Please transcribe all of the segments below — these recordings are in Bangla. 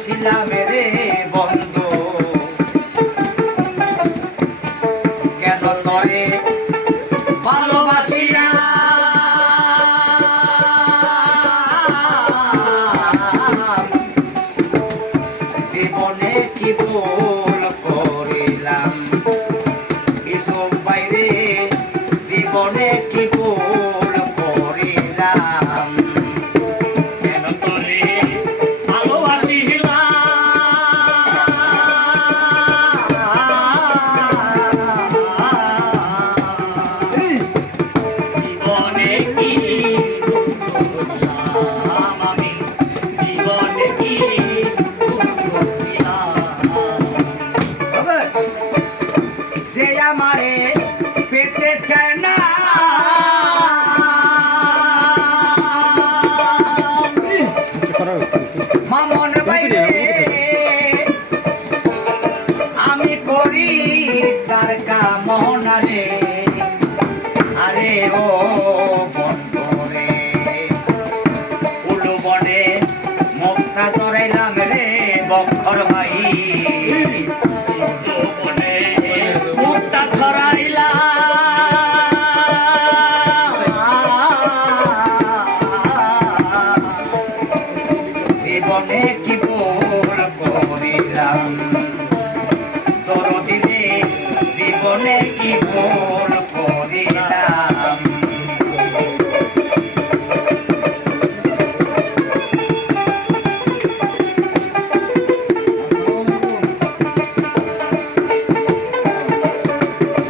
ভালোবাসিলাম রে বন্ধু কেন তরে ভালোবাসিলাম জীবনে কি ভুল করিলাম এসব বাইরে জীবনে কি ভুল করিলাম কেন তোরে ভালোবাসিলাম জীবনে কি করলাম আমি জীবনে কি করলাম যে আমারে পেতে চায় না মামন বাইরে আমি করি তার কামনা রে আরে ও বন্ধু রে উলু বনে মুক্তা চড়াইলাম রে বক্ষর ভাই মনে মুক্তা ধরাইলা জীবনে কি ভুল করিলাম তোর দিনে জীবনে কি ভুল করিলাম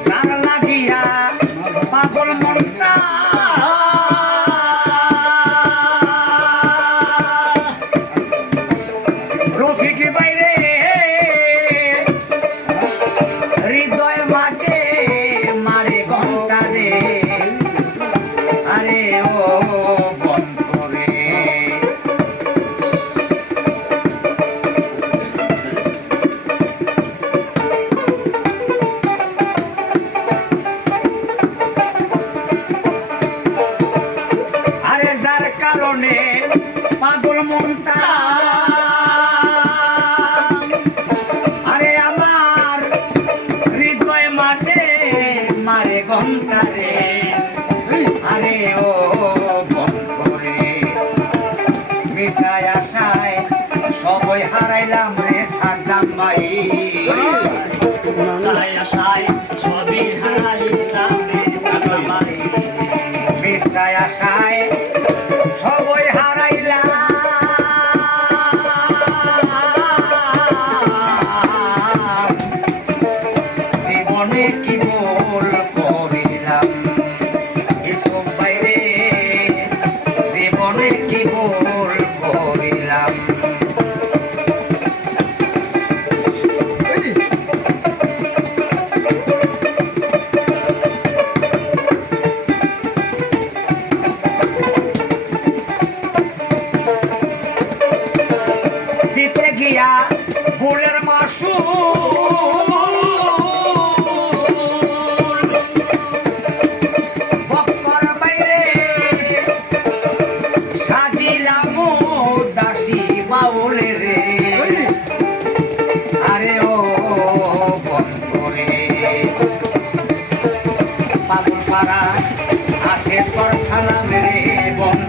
সার লাগিয়া পাগল মনটা রফিক বাইরে হৃদয় মাঝে মারে ঘন্টা রে আরে ও বন্ধু রে আরে যার কারণে পাগল মনটা আরে আমার হৃদয় মাঝে মারে ঘন্টা রে আরে ও বন্ধু রে মিশায় আশায় সবই হারাইলাম রে সাদ্দাম ভাই চাই আশায় সবই হারাইলাম রে ভাই মিশায় আশায় সবই হারাইলাম জীবনে কি ভুল করিলাম এসব বাইরে জীবনে কি ভুল করিলাম দিতে গিয়া ভুলের মাসু বক্কর বাইরে সাজিলাম দাসী বাউলে রে আরে ও বন্ধু রে পাগল পাড়া আছে তোর সালাম রে বন্ধু